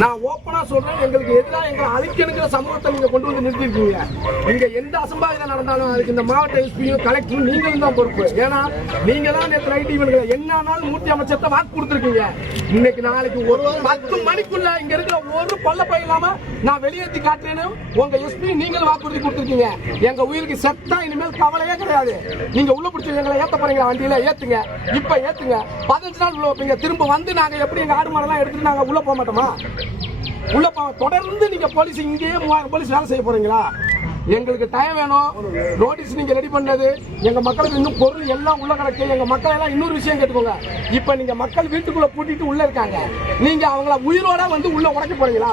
நான் ஓப்பனா சொல்றேன். எங்களுக்கு எதிராக எங்களை அழிக்கணுங்கிற சமூகத்தை நீங்க கொண்டு வந்து நிறுத்திருக்கீங்க. இங்க எந்த அசம்பாவிதம் நடந்தாலும் அதுக்கு இந்த மாவட்ட எஸ்பியும் கலெக்டரும் நீங்களும் தான் பொறுப்பு. ஏன்னா நீங்க தான் நேற்று ஐடி இவனுக்கு என்ன ஆனாலும் மூர்த்தி அமைச்சர்கிட்ட வாக்கு கொடுத்துருக்கீங்க. இன்னைக்கு நாளைக்கு ஒரு பத்து மணிக்குள்ள இங்க இருக்கிற ஒரு பல்ல பை இல்லாம நான் வெளியேற்றி காட்டுறேன்னு உங்க எஸ்பி நீங்கள் வாக்குறுதி கொடுத்துருக்கீங்க. எங்க உயிருக்கு செத்தா இனிமேல் கவலையே கிடையாது. நீங்க உள்ள பிடிச்சி எங்களை ஏத்த போறீங்களா? வண்டியில ஏத்துங்க. இப்ப ஏத்துங்க. பதினஞ்சு நாள் உள்ள வைப்பீங்க. திரும்ப வந்து நாங்க எப்படி எங்க ஆடு மாடெல்லாம் எடுத்துட்டு நாங்க உள்ள போக மாட்டோமா? உள்ள தொடர்ந்து நீங்க போலீஸ் இங்கேயே மூவாயிரம் போலீஸ் வேலை செய்ய போறீங்களா? எங்களுக்கு டைம் வேணும். நோட்டீஸ் நீங்க ரெடி பண்ணது. எங்க மக்களுக்கு இன்னும் பொருள் எல்லாம் உள்ள கிடக்கு. எங்க மக்கள் எல்லாம் இன்னொரு விஷயம் கேட்டுக்கோங்க. இப்ப நீங்க மக்கள் வீட்டுக்குள்ள கூட்டிட்டு உள்ள இருக்காங்க. நீங்க அவங்கள உயிரோட வந்து உள்ள உடைக்க போறீங்களா?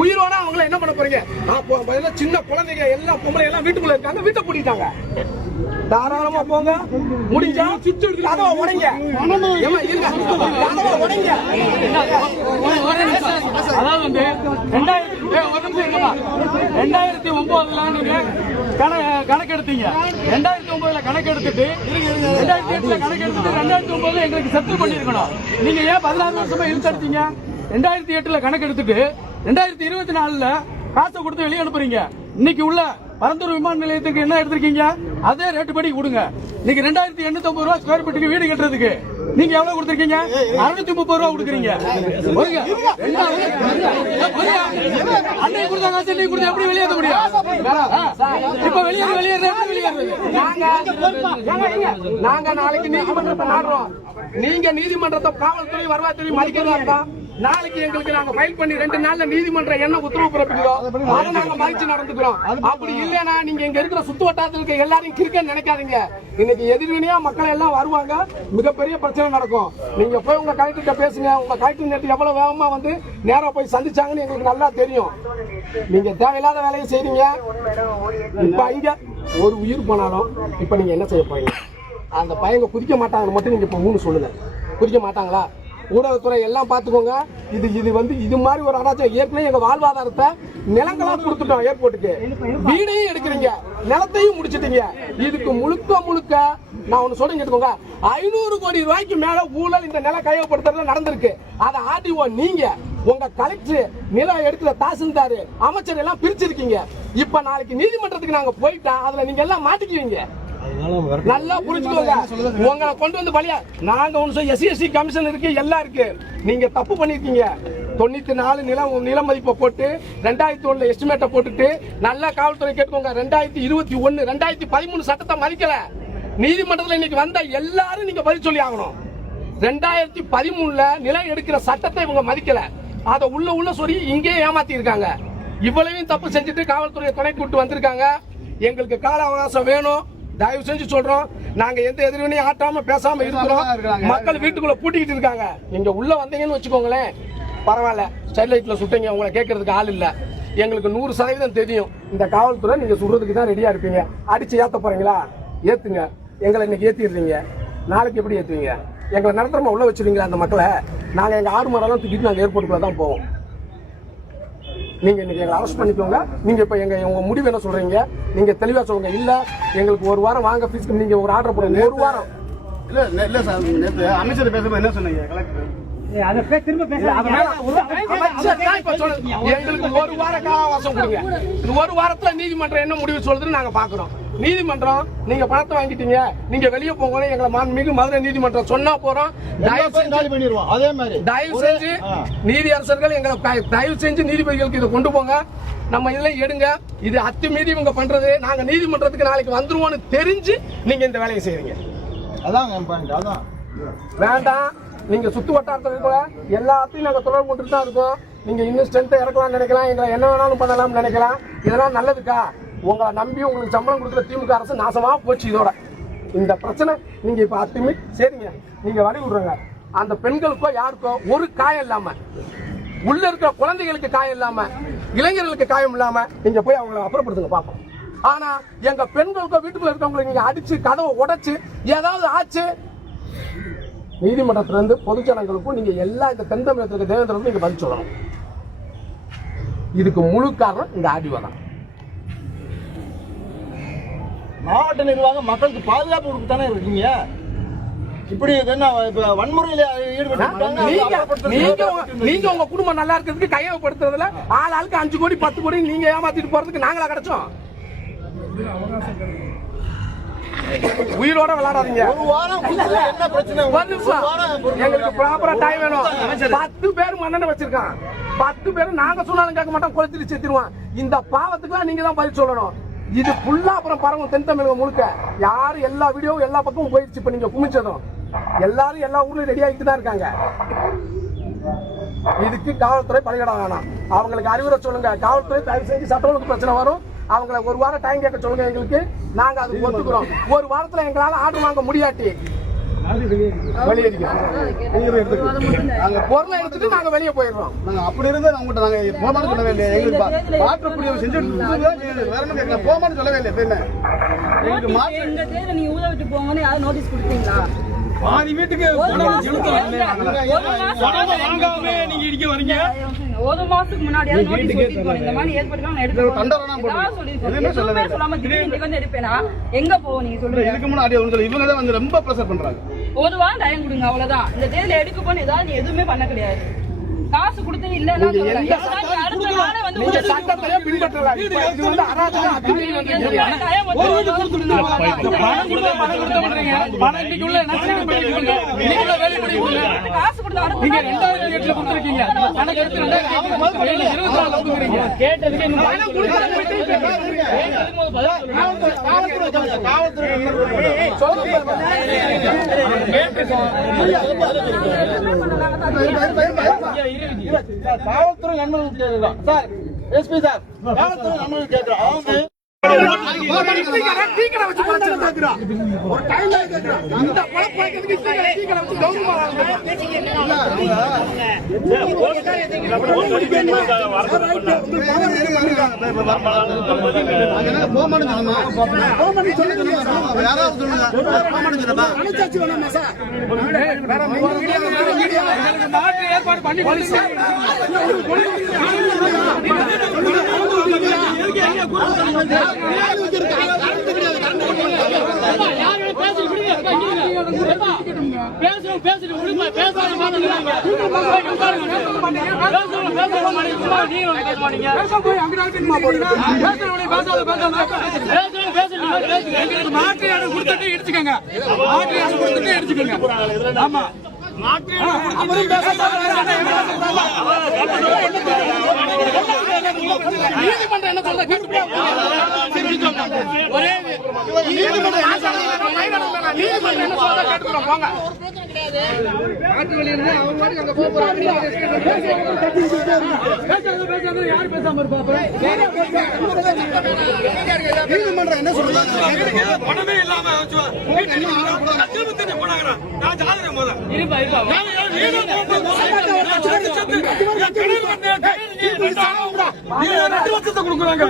உயிரோட அவங்கள என்ன பண்ண போறீங்க? அப்போ சின்ன குழந்தைங்க எல்லாம் பொம்பளை எல்லாம் வீட்டுக்குள்ள இருக்காங்க. வீட்டை பூட்டிட்டாங்க. தாராளமா போங்க. முடிஞ்சா கதவை உடைங்க. கதவை உடைங்க அதாவது வந்து ரெண்டாயிரத்தி ஒரு நிமிஷம் ரெண்டாயிரத்தி ஒன்பதுல நீங்க கணக்கெடுத்தீங்க. ரெண்டாயிரத்தி ஒன்பதுல கணக்கெடுத்துட்டு ரெண்டாயிரத்தி எட்டுல கணக்கெடுத்துட்டு ரெண்டாயிரத்தி ஒன்பதுல எங்களுக்கு செட்டில் பண்ணிருக்கணும் நீங்க ஏன் பதினாறு வருஷமா இழுத்தடிச்சீங்க? ரெண்டாயிரத்தி எட்டுல கணக்கெடுத்துட்டு ரெண்டாயிரத்தி இருபத்தி நாலுல காசை கொடுத்து வெளியே அனுப்புறீங்க. இன்னைக்கு உள்ள பரந்தூர் விமான நிலையத்துக்கு என்ன எடுத்திருக்கீங்க? அதே ரேட்டு படி கொடுங்க. இன்னைக்கு ரெண்டாயிரத்தி எண்ணூத்தி ஐம்பது ரூபா ஸ்கொயர் ஃபீட்டுக்கு வீடு கட்டுறதுக்கு நீங்க எவ்வளவு கொடுத்திருக்கீங்க? அறுநூத்தி முப்பது ரூபா கொடுக்குறீங்க. அன்னைக்கு கொடுத்த காசு இன்னைக்கு கொடுத்தா எப்படி வெளியேற முடியும்? இப்ப வெளியே வெளியேற நாங்க நாங்க நாளைக்கு நீதிமன்றத்தை நாடுறோம். நீங்க நீதிமன்றத்தை காவல்துறை வருவாய்த்துறை மதிக்கிறதா இருந்தா நாளைக்கு எங்களுக்கு நாங்க ஃபைல் பண்ணி ரெண்டு நாள்ல நீதிமன்றம் என்ன உத்தரவு பிறப்பிக்கிறோ அதை நாங்க மறைச்சு நடந்துக்கிறோம். அப்படி இல்லைன்னா நீங்க இங்க இருக்கிற சுத்து வட்டாரத்தில் இருக்க எல்லாரையும் கிறுக்கன்னு நினைக்காதீங்க. இன்னைக்கு எதிர்வினையா மக்கள் எல்லாம் வருவாங்க. மிகப்பெரிய பிரச்சனை நடக்கும். நீங்க போய் உங்க கலெக்டர்கிட்ட பேசுங்க. உங்க கலெக்டர் நேற்று எவ்வளவு வேகமா வந்து நேரா போய் சந்திச்சாங்கன்னு எங்களுக்கு நல்லா தெரியும். நீங்க தேவையில்லாத வேலையை செய்றீங்க. இப்ப இங்க ஒரு உயிர் போனாலும் இப்ப நீங்க என்ன செய்ய போறீங்க? அந்த பையங்க குதிக்க மாட்டாங்கன்னு மட்டும் நீங்க இப்ப மூணு சொல்லுங்க. குதிக்க மாட்டாங்களா? ஊடகத்துறை எல்லாம் பார்த்துக்கோங்க. இது இது வந்து இது மாதிரி ஒரு அராஜகம். ஏற்கனவே எங்க வாழ்வாதாரத்தை நிலங்களா கொடுத்துட்டோம் ஏர்போர்ட்டுக்கு வீடையும் எடுக்கிறீங்க. நிலத்தையும் முடிச்சிட்டீங்க. இதுக்கு முழுக்க முழுக்க நான் ஒன்னு சொல்றேன் கேட்டுக்கோங்க. ஐநூறு கோடி ரூபாய்க்கு மேல ஊழல் இந்த நில கையகப்படுத்துறதுல நடந்திருக்கு. அதை ஆர்டிஓ நீங்க உங்க கலெக்டர் நிலம் எடுக்கிற தாசில்தார் அமைச்சர் எல்லாம் பிரிச்சிருக்கீங்க. இப்ப நாளைக்கு நீதிமன்றத்துக்கு நாங்க போயிட்டா அதுல நீங்க எல்லாம் மாட்டிக்குவீங்க. நல்லா புரிஞ்சுக்கோங்க. உங்களை கொண்டு வந்து பலியா நாங்க ஒன்று எஸ்சி எஸ்சி கமிஷன் இருக்கு எல்லாம் இருக்கு. நீங்க தப்பு பண்ணிருக்கீங்க. தொண்ணூத்தி நாலு நிலம் நில மதிப்பை போட்டு ரெண்டாயிரத்தி ஒண்ணுல எஸ்டிமேட்டை போட்டுட்டு நல்லா காவல்துறை கேட்டுக்கோங்க. ரெண்டாயிரத்தி இருபத்தி ஒன்னு ரெண்டாயிரத்தி பதிமூணு சட்டத்தை மதிக்கல. நீதிமன்றத்தில் இன்னைக்கு வந்த எல்லாரும் நீங்க பதில் சொல்லி ஆகணும். ரெண்டாயிரத்தி பதிமூணுல நிலம் எடுக்கிற சட்டத்தை இவங்க மதிக்கல. அதை உள்ள உள்ள சொல்லி இங்கேயே ஏமாத்தி இருக்காங்க இவ்வளவையும் தப்பு செஞ்சுட்டு காவல்துறையை துணை கூட்டு வந்திருக்காங்க. எங்களுக்கு கால அவகாசம் வேணும். தயவு செஞ்சு சொல்றோம். நாங்க எந்த எதிர்வினையும் ஆட்டாம பேசாம இருக்கிறோம். மக்கள் வீட்டுக்குள்ள பூட்டிக்கிட்டு இருக்காங்க. நீங்க உள்ள வந்தீங்கன்னு வச்சுக்கோங்களேன். பரவாயில்ல. ஸ்டெர்லைட்ல சுட்டீங்க. உங்களை கேட்கறதுக்கு ஆள் இல்ல. எங்களுக்கு நூறு சதவீதம் தெரியும். இந்த காவல்துறை நீங்க சுடுறதுக்கு தான் ரெடியா இருப்பீங்க. அடிச்சு ஏத்த போறீங்களா? ஏத்துங்க. எங்களை இன்னைக்கு ஏத்திடுறீங்க. நாளைக்கு எப்படி ஏத்துவீங்க? எங்களை நடத்துறமா உள்ள வச்சிருவீங்களா அந்த மக்களை? நாங்க எங்க ஆடு மாடெல்லாம் தூக்கிட்டு நாங்க ஏர்போர்ட்டுக்குள்ள தான் போவோம். நீங்க இன்னைக்கு எங்களை அரெஸ்ட் பண்ணிக்கோங்க. நீங்க இப்ப எங்க உங்க முடிவு என்ன சொல்றீங்க? நீங்க தெளிவா சொல்லுங்க. இல்ல எங்களுக்கு ஒரு வாரம் வாங்க ஃபீஸ் நீங்க ஒரு ஆர்டர் போடுங்க. ஒரு வாரம். இல்ல இல்ல, சார். நேற்று அமைச்சர் பேசும்போது என்ன சொன்னீங்க? கலெக்டர் எங்களுக்கு ஒரு வார கால அவகாசம் கொடுங்க. இந்த ஒரு வாரத்துல நீதிமன்றம் என்ன முடிவு சொல்லுதுன்னு நாங்க பாக்குறோம். நீதிமன்றம் நீங்க பணத்தை வாங்கிட்டீங்க நீங்க வெளியே போங்கன்னு எங்களை மாண்புமிகு மதுரை நீதிமன்றம் சொன்னா போறோம். தயவு செஞ்சு அதே மாதிரி தயவு செஞ்சு நீதி அரசர்கள் எங்களை தயவு செஞ்சு நீதிபதிகளுக்கு இதை கொண்டு போங்க. நம்ம இதுல எடுங்க. இது அத்துமீறி இவங்க பண்றது. நாங்க நீதிமன்றத்துக்கு நாளைக்கு வந்துருவோம்னு தெரிஞ்சு நீங்க இந்த வேலையை என் பாயிண்ட் அதான். வேண்டாம். நீங்கள் சுற்று வட்டாரத்தில் இருக்கிற எல்லாத்தையும் நாங்கள் தொடர்பு கொண்டு தான் இருக்கோம். நீங்கள் இன்னும் ஸ்ட்ரென்த்தை இறக்கலாம்னு நினைக்கலாம். எங்களை என்ன வேணாலும் பண்ணலாம்னு நினைக்கலாம். இதெல்லாம் நல்லதுக்கா? உங்களை நம்பி உங்களுக்கு சம்பளம் கொடுக்குற திமுக அரசு நாசமாக போச்சு இதோட. இந்த பிரச்சனை நீங்கள் இப்போ அத்துமீ சரிங்க. நீங்கள் வழி விடுறங்க. அந்த பெண்களுக்கோ யாருக்கோ ஒரு காயம் இல்லாமல் உள்ள இருக்கிற குழந்தைகளுக்கு காயம் இல்லாம இளைஞர்களுக்கு காயம் இல்லாம நீங்க போய் அவங்களை அப்புறப்படுத்துங்க பார்ப்போம். ஆனா எங்க பெண்களுக்கோ வீட்டுக்குள்ள இருக்கவங்களுக்கு நீங்க அடிச்சு கதவை உடைச்சு ஏதாவது ஆச்சு? நீதிமன்றத்துல இருந்து பொதுஜனங்களுக்கும் நீங்க எல்லா இந்த தென் தமிழகத்துக்கு தேவேந்திரனுக்கும் நீங்க பதில் சொல்லணும். இதுக்கு முழு காரணம் இந்த ஆடியோ தான். மாவட்ட நிர்வாகம் மக்களுக்கு பாதுகாப்பு கொடுக்க தானே இருக்கீங்க? இப்படி என்ன இப்ப வன்முறையில நீங்க உங்க குடும்பம் நல்லா இருக்கிறதுக்கு கையகப்படுத்துறதுல ஆள் ஆளுக்கு அஞ்சு கோடி பத்து கோடி நீங்க ஏமாத்திட்டு போறதுக்கு நாங்களா கிடைச்சோம்? உயிரோட விளையாடாதீங்க. என்ன பிரச்சனை. எங்களுக்கு ப்ராப்பரா டைம் வேணும். பத்து பேர் மண்ணெண்ண வச்சிருக்கான். பத்து பேர் நாங்க சொன்னாலும் கேட்க மாட்டோம். கொளுத்திட்டு செத்துருவான். இந்த பாவத்துக்குலாம் நீங்க தான் பதில் சொல்லணும். இது ஃபுல்லா அப்புறம் பரவும் தென் தமிழகம் முழுக்க. யாரு எல்லா வீடியோவும் எல்லா பக்கமும் போயிடுச்சு. இப்ப நீங்க குமிச்சதும். எல்லாரும் எல்லா ஊர்லயும் ரெடி ஆகிட்டு தான் இருக்காங்க. இதுக்கு காவல்துறை பலிகட வேணாம். அவங்களுக்கு அறிவுரை சொல்லுங்க. காவல்துறை தயவு செஞ்சு சட்ட ஒழுங்கு பிரச்சனை வரும். அவங்கள ஒரு வாரம் டைம் கேட்க சொல்லுங்க எங்களுக்கு. நாங்க அதுக்கு ஒத்துக்கிறோம். ஒரு வாரத்துல எங்களால ஆர்டர் வாங்க முடியாட்டி. நாங்க பொருளை எடுத்துட்டு நாங்க வெளியே போயிடுறோம். நாங்க அப்படி இருந்தா உங்கள்கிட்ட நாங்க போமான்னு சொல்லவே இல்லையா. எங்களுக்கு மாற்று புரிய செஞ்சுட்டு இருந்ததுதான் செய்யுது. வேற என்ன கேட்கல. போமான்னு சொல்லவே இல்லை எப்பயுமே எங்களுக்கு மாற்று எங்க தேர்தல் நீங்க ஊழ விட்டு போங்கன்னு யாரும் நோட்டீஸ் கொடுத்தீங்களா? பாதி வீட்டுக்கு வாங்காம நீங்க இடிக்க வரீங்க. ஒரு மாசத்துக்கு முன்னாடி நோட்டீஸ் கொடுத்துருக்கோம் இந்த மாதிரி ஏற்பட்டுலாம் நான் எடுத்து இல்லை. சொல்லாம திடீர்னு வந்து எடுப்பேனா? எங்க போவோம் நீங்க சொல்லுங்க இதுக்கு முன்னாடி இவங்க தான் வந்து ரொம்ப ப்ரெஷர் பண்றாங்க. ஒரு வாரம் டைம் கொடுங்க அவ்வளவுதான். இந்த தேர்தல் எடுக்க போன ஏதாவது எதுவுமே பண்ண கிடையாது. காசு கொடுத்து இல்லன்னா நீங்க சொல்லலாம். எந்த ஏன்னா நீ அடுத்த நாளே வந்து நீங்க ஊழல் சட்டத்தையே பின்பற்றல இது வந்து அராஜகம் காசு நீங்க ரெண்டாயிரத்தி எட்டுல கொடுத்துருக்கீங்க கணக்கு எடுத்து ரெண்டாயிரத்தி இருபத்தி நாலு கொடுக்குறீங்க கேட்டதுக்கு பணம் காவல்துறை நண்பர்கள் கேட்கிறோம் சார் எஸ்பி சார் காவல்துறை நண்பர்கள் கேட்கிறோம் அதாவது யாராவது சொல்லுங்க. ஏற்பாடு பண்ணி கொடுங்க பேசிட்டு விடுங்க பேசுறோம் மாற்று இடம் கொடுத்துட்டு இடிச்சுக்கோங்க. மாற்று இடம் கொடுத்துட்டு இடிச்சுக்கோங்க. ஆமா. மாற்று நீதிமன்றம் என்ன சொல்ற? கேட்டு நீதிமன்றம் என்ன சொல்ற? மைதானம் போங்க நீதிமன்றம் என்ன சொல்றதோ கேட்டுக்கிறோம் போங்க பேசுறது பேசுறது யார் பேசாம இருப்பா நீதிமன்றம் என்ன சொல்றாங்க பணமே இல்லாம திரும்ப போனாங்க நான் ஜாதகம் போதும் இருப்பா இருப்பா ரெண்டு லட்சத்தை கொடுக்குறாங்க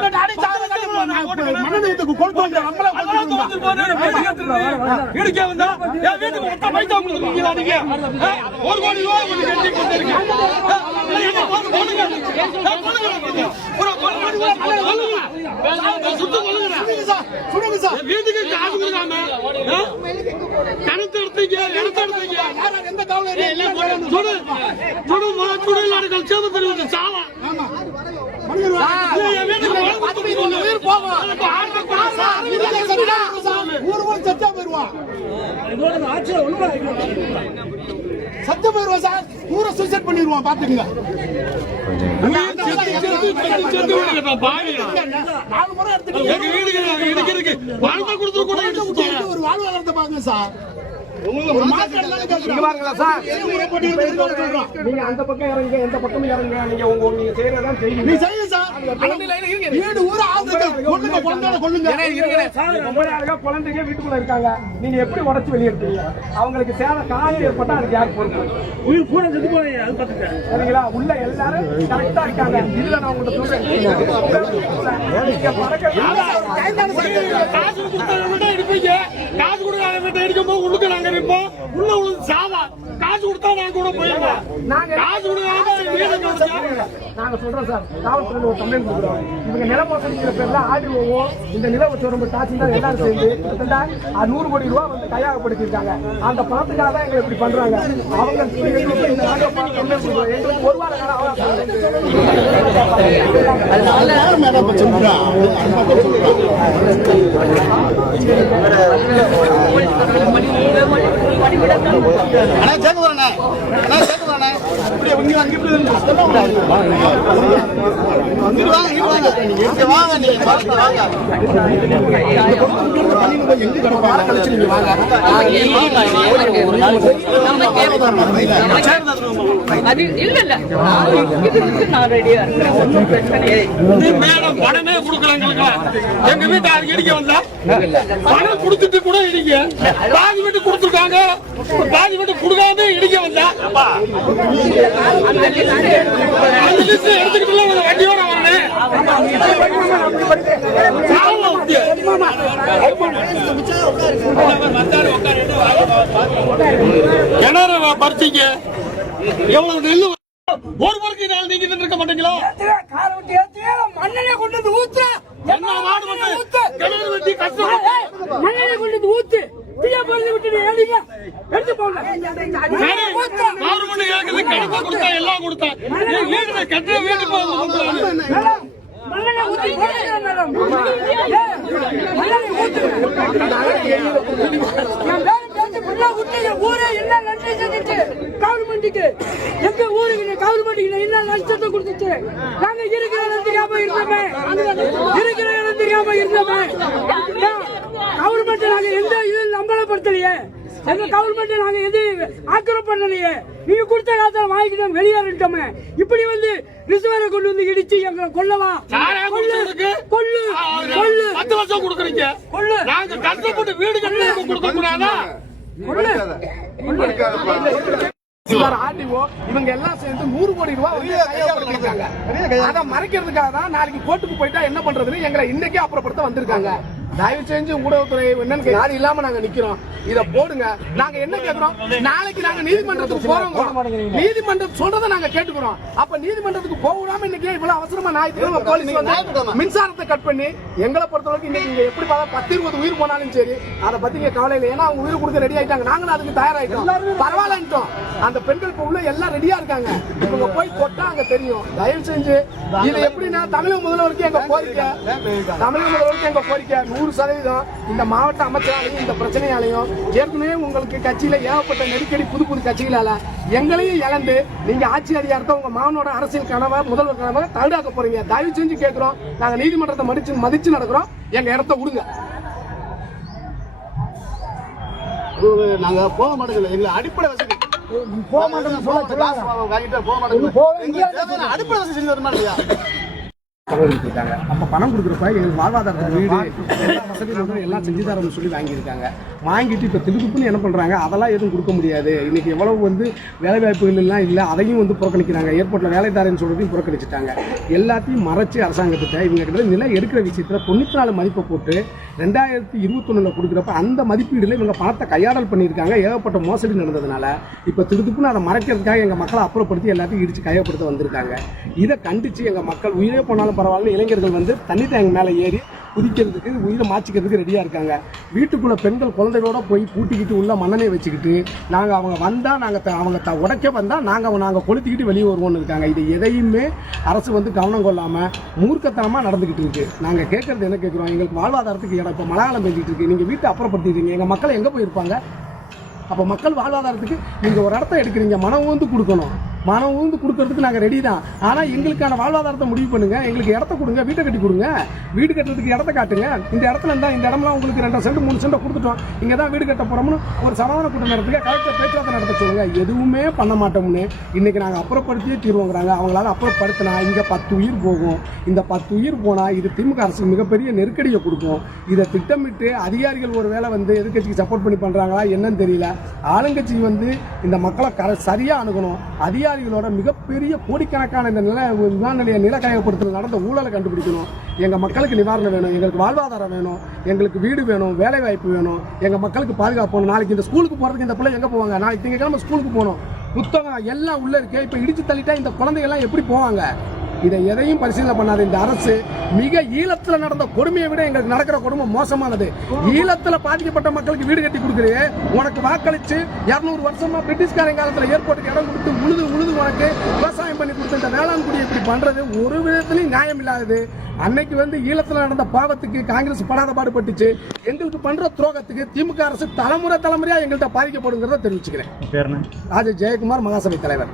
இடிக்க வந்தா என் வீட்டுக்கு மொத்த பைசா கொடுத்துருக்கீங்களா ஆ? ஒரு கோடி ரூபாய் உங்களுக்கு கட்டி கொடுத்துருக்கீங்க கொஞ்சம். வீட்டுக்கு காசு கொடுக்காம? கணக்கு எடுத்தீங்க இடத்த எடுத்தீங்க. சுடு சுடு நாடுகள் சாவா? போயிருவான் சத்த போயிருவான் சார் ஊரை சூசைட் பண்ணிடுவான் பாத்துக்கங்க நாலு முறை இடிச்சு ஒரு வாழ்வாதாரத்தை பாருங்க சார். ஏழு? நீங்க அந்த பக்கம் இறங்க எந்த பக்கமும் இறங்க நீங்க உங்க நீங்க செய்யறதான் நீ செய்யுங்க சார் கலந்து லைன்ல இருங்க. வீடு ஊரா ஆகுது கொள்ளுங்க கொண்டாட கொள்ளுங்க ஆளுங்க குழந்தைங்க வீட்டுக்குள்ள இருக்காங்க நீங்க எப்படி உடைச்சு வெளியே எடுப்பீங்க அவங்களுக்கு சேவை காயம் ஏற்பட்டா அதுக்கு யார் பொறுப்பு உயிர் பூரா செத்து அது சரிங்களா உள்ள எல்லாரும் கரெக்டா இருக்காங்க இதுல நான் உங்கள்ட்ட சொல்றேன் காசு கொடுத்தவங்க எடுப்பீங்க காசு கொடுக்காத வீட்டை அடிக்கும் போது உள்ளுக்கு நாங்க நிற்போம் உள்ள உள்ள சாவா. காசு கொடுத்தா நாங்க கூட போயிருவோம் நாங்க காசு கொடுக்காம வீடு நாங்க சொல்றோம் சார். காவல்துறையில ஒரு கம்ப்ளைண்ட் கொடுக்குறோம். இவங்க நில மோசடிக்கிற பேர்ல ஆடிஓஓ இந்த நில வச்சு தாசில்தார் எல்லாரும் சேர்ந்து கிட்டத்தட்ட நூறு கோடி ரூபாய் வந்து கையாகப்படுத்திருக்காங்க அந்த பணத்துக்காக தான் எங்களை இப்படி பண்றாங்க. அவங்க. எங்களுக்கு ஒரு வார காலம் அவகாசம் அண்ணா சேர்க்க போறேண்ணே அண்ணா. சேர்க்க அது இல்ல இல்ல நான் ரெடியா இருக்கிறேன் ஒன்றும் மேடம் பணமே கொடுக்கல எங்களுக்கு எங்க வீட்டு அது இடிக்க வந்தா பணம் கொடுத்துட்டு கூட இடிக்க பாதி வீட்டு கொடுத்துருக்காங்க பாதி வீட்டு கொடுக்காம இடிக்க வந்தா கிணறு பறிச்சிங்க எவ்வளவு நெல்லு ஒரு பொறுக்கி நாள் நீங்க நின்றுக்க மாட்டீங்களா? மண்ணெண்ணை கொண்டு வந்து ஊத்து. என்ன வார்டு வந்து கிணறு வெட்டி கஷ்டம் கொண்டு வந்து ஊத்து. தீயா பொழுது விட்டு ஏடிங்க எடுத்து போங்க. கவர்மெண்ட் கேக்குது கணக்கு கொடுத்தா எல்லாம் கொடுத்தா. நீ வீடு கட்ட வீட்டுக்கு வந்து மண்ணெண்ணை ஊத்தி. போடுங்க மேடம் மண்ணெண்ணை ஊத்து. என் பேரை பேசி ஃபுல்லா விட்டீங்க. ஊரே என்ன நன்றி செஞ்சுச்சு? கவர்மெண்ட்டுக்கு கவர்மெண்ட்டுக்கு என்ன நஷ்டத்தை கொடுத்துச்சு? நாங்க இருக்கிற இடம் தெரியாம இருந்தோமே. இருக்கிற இடம் தெரியாம இருந்தோமே. கவர்மெண்ட் நாங்க எந்த இது நம்பலப்படுத்தலையே எங்க கவர்மெண்ட் நாங்க எது ஆக்கிரம் பண்ணலையே? நீங்க கொடுத்த காலத்துல வாங்கிட்டோம் வெளியேறிட்டோமே இப்படி வந்து ரிசுவரை கொண்டு வந்து இடிச்சு எங்களை கொல்லவா? யாரா கொல்லு? கொல்லு கொல்லு. பத்து வருஷம் கொடுக்குறீங்க. கொல்லு. நாங்க கஷ்டப்பட்டு வீடு கட்டி கொடுக்க கூடாதா? ஆர்டிஓ இவங்க எல்லாம் சேர்ந்து நூறு கோடி ரூபாய் அதை மறைக்கிறதுக்காக தான் நாளைக்கு கோர்ட்டுக்கு போயிட்டா என்ன பண்றதுன்னு எங்களை இன்னைக்கே அப்புறப்படுத்த வந்திருக்காங்க. தயவு செஞ்சு ஊடகத்துறை என்னன்னு யாரும் இல்லாம நாங்க நிக்கிறோம். இத போடுங்க. நாங்க என்ன கேக்குறோம்? நாளைக்கு நாங்க நீதிமன்றத்துக்கு போறோம். நீதிமன்றம் சொல்றதை நாங்க கேட்டுக்கிறோம். அப்ப நீதிமன்றத்துக்கு போகாம இன்னைக்கு இவ்வளவு அவசரமா ஞாயிற்றுக்கிழமை போலீஸ் வந்து மின்சாரத்தை கட் பண்ணி எங்களை பொறுத்தவரைக்கும் இன்னைக்கு இங்க எப்படி பார்த்தா பத்து இருபது உயிர் போனாலும் சரி அதை பத்தி இங்க கவலை இல்லை. ஏன்னா அவங்க உயிர் கொடுக்க ரெடி ஆயிட்டாங்க. நாங்களும் அதுக்கு தயாராயிட்டோம். பரவாயில்லன்ட்டோம். அந்த பெண்கள் இப்ப உள்ள எல்லாம் ரெடியா இருக்காங்க. இவங்க போய் தொட்டா அங்க தெரியும். தயவு செஞ்சு இது எப்படின்னா தமிழக முதல்வருக்கு எங்க கோரிக்கை. தமிழக முதல்வருக்கு எங்க கோரிக்கை. நூறு சதவீதம் இந்த மாவட்ட அமைச்சராலையும் இந்த பிரச்சனையாலையும் ஏற்கனவே உங்களுக்கு கட்சியில ஏகப்பட்ட நெருக்கடி புது புது கட்சிகளால எங்களையும் இழந்து நீங்க ஆட்சி அதிகாரத்தை உங்க மாவனோட அரசியல் கனவை முதல்வர் கனவை தடுக்க போறீங்க. தயவு செஞ்சு கேட்கிறோம். நாங்க நீதிமன்றத்தை மதிச்சு மதிச்சு நடக்கிறோம். எங்க இடத்த விடுங்க. ஒரு நாங்க போக மாட்டேங்கல எங்களை அடிப்படை வசதி. போக மாட்டேங்க வாங்கிட்டு போக மாட்டேங்க தேவையான அடிப்படை வசதி செஞ்சு இல்லையா பணம் கொடுத்துருக்காங்க. அப்போ பணம் கொடுக்குறப்ப எங்களுக்கு வாழ்வாதாரத்துக்கு வீடு எல்லா வசதிகளும் எல்லாம் செஞ்சு தரோம்னு சொல்லி வாங்கியிருக்காங்க. வாங்கிட்டு இப்போ திருப்புன்னு என்ன பண்ணுறாங்க அதெல்லாம் எதுவும் கொடுக்க முடியாது. இன்றைக்கி எவ்வளவு வந்து வேலை வாய்ப்புகள் எல்லாம் இல்லை அதையும் வந்து புறக்கணிக்கிறாங்க. ஏர்போர்ட்டில் வேலைதாரன்னு சொல்கிறதையும் புறக்கணிச்சிட்டாங்க புறக்கணிச்சுட்டாங்க. எல்லாத்தையும் மறைச்சி அரசாங்கத்திட்ட இவங்க கிட்ட நிலம் எடுக்கிற விஷயத்தில் தொண்ணூற்றி நாலு மதிப்பை போட்டு ரெண்டாயிரத்தி இருபத்தொன்னில் கொடுக்குறப்ப அந்த மதிப்பீடுல இவங்க பணத்தை கையாடல் பண்ணியிருக்காங்க. ஏகப்பட்ட மோசடி நடந்ததுனால இப்போ திருப்புன்னு அதை மறைக்கிறதுக்காக எங்கள் மக்களை அப்புறப்படுத்தி எல்லாத்தையும் இடிச்சு கையப்படுத்த வந்திருக்காங்க. இதை கண்டித்து எங்கள் மக்கள் உயிரே போனாலும் பரவாயில்ல இளைஞர்கள் வந்து தண்ணி டேங்க் மேலே ஏறி குதிக்கிறதுக்கு உயிரை மாச்சிக்கிறதுக்கு ரெடியாக இருக்காங்க. வீட்டுக்குள்ளே பெண்கள் குழந்தைகளோட போய் பூட்டிக்கிட்டு உள்ள மண்ணெண்ணெய் வச்சுக்கிட்டு நாங்கள் அவங்க வந்தால் நாங்கள் த- அவங்க த- உடைக்க வந்தால் நாங்கள் அவங்க- நாங்கள் கொளுத்திக்கிட்டு வெளியே வருவோம்னு இருக்காங்க. இது எதையுமே அரசு வந்து கவனம் கொள்ளாமல் மூர்க்கத்தனமாக நடந்துக்கிட்டு இருக்குது நாங்கள் கேட்குறது என்ன கேட்குறோம்? எங்களுக்கு வாழ்வாதாரத்துக்கு இடம். இப்போ மலையாளம் பேசிக்கிட்டு இருக்கு. நீங்கள் வீட்டை அப்புறப்படுத்திடுறீங்க. எங்கள் மக்கள் எங்கே போயிருப்பாங்க? அப்போ மக்கள் வாழ்வாதாரத்துக்கு நீங்கள் ஒரு இடத்த எடுக்கிறீங்க. மனம் வந்து கொடுக்கணும். மனம் ஊந்து கொடுக்கறதுக்கு நாங்கள் ரெடி தான். ஆனால் எங்களுக்கான வாழ்வாதாரத்தை முடிவு பண்ணுங்க. எங்களுக்கு இடத்த கொடுங்க வீட்டை கட்டி கொடுங்க. வீடு கட்டுறதுக்கு இடத்த காட்டுங்க. இந்த இடத்துல இருந்தால் இந்த இடம்லாம் உங்களுக்கு ரெண்டு சென்ட் மூணு சென்ட் கொடுத்துட்டோம். இங்கே தான் வீடு கட்ட போகிறோம்னு ஒரு சமாதான கூட்டம் நடத்துங்க. கலெக்டர் பேச்சுவார்த்தை நடத்த சொல்லுங்க. எதுவுமே பண்ண மாட்டோம்னு இன்னைக்கு நாங்கள் அப்புறப்படுத்தியே தீர்வோங்கிறாங்க. அவங்களால அப்புறப்படுத்தினா இங்கே பத்து உயிர் போகும். இந்த பத்து உயிர் போனால் இது திமுக அரசுக்கு மிகப்பெரிய நெருக்கடியை கொடுக்கும். இதை திட்டமிட்டு அதிகாரிகள் ஒரு வேளை வந்து எதிர்கட்சிக்கு சப்போர்ட் பண்ணி பண்ணுறாங்களா என்னன்னு தெரியல. ஆளுங்கட்சி வந்து இந்த மக்களை கர சரியாக அணுகணும். அதிகாரி அதிகாரிகளோட மிகப்பெரிய கோடிக்கணக்கான இந்த நில விமான நிலைய நில நடந்த ஊழலை கண்டுபிடிக்கணும். எங்கள் மக்களுக்கு நிவாரணம் வேணும் எங்களுக்கு வாழ்வாதாரம் வேணும் எங்களுக்கு வீடு வேணும் வேலை வாய்ப்பு வேணும் எங்கள் மக்களுக்கு பாதுகாப்பு வேணும். நாளைக்கு இந்த ஸ்கூலுக்கு போகிறதுக்கு இந்த பிள்ளை எங்கே போவாங்க? நாளைக்கு திங்கக்கிழமை ஸ்கூலுக்கு போகணும். புத்தகம் எல்லாம் உள்ளே இருக்கு இப்போ இடிச்சு தள்ளிட்டா இந்த குழந்தைங்க எல்லாம் எப்படி போவாங்க? இதை எதையும் பரிசீலனை பண்ணாத இந்த அரசு மிக ஈழத்துல நடந்த கொடுமையை விட எங்களுக்கு நடக்கிற கொடுமை மோசமானது. ஈழத்துல பாதிக்கப்பட்ட மக்களுக்கு வீடு கட்டி கொடுக்குறே உனக்கு வாக்களிச்சு 200 வருஷமா பிரிட்டிஷ்காரன் காலத்துல ஏர்போர்ட்டுக்கு இடம் கொடுத்து உழுது உழுது உனக்கு விவசாயம் பண்ணி கொடுத்த இந்த வேளாண் குடி இப்படி பண்றது ஒரு விதத்திலையும் நியாயம் இல்லாதது. அன்னைக்கு வந்து ஈழத்துல நடந்த பாவத்துக்கு காங்கிரஸ் படாத பாடுபட்டுச்சு. எங்களுக்கு பண்ற துரோகத்துக்கு திமுக அரசு தலைமுறை தலைமுறையா எங்கள்கிட்ட பாதிக்கப்படுங்கிறத தெரிவிச்சுக்கிறேன். ராஜ ஜெயக்குமார் மகாசபை தலைவர்.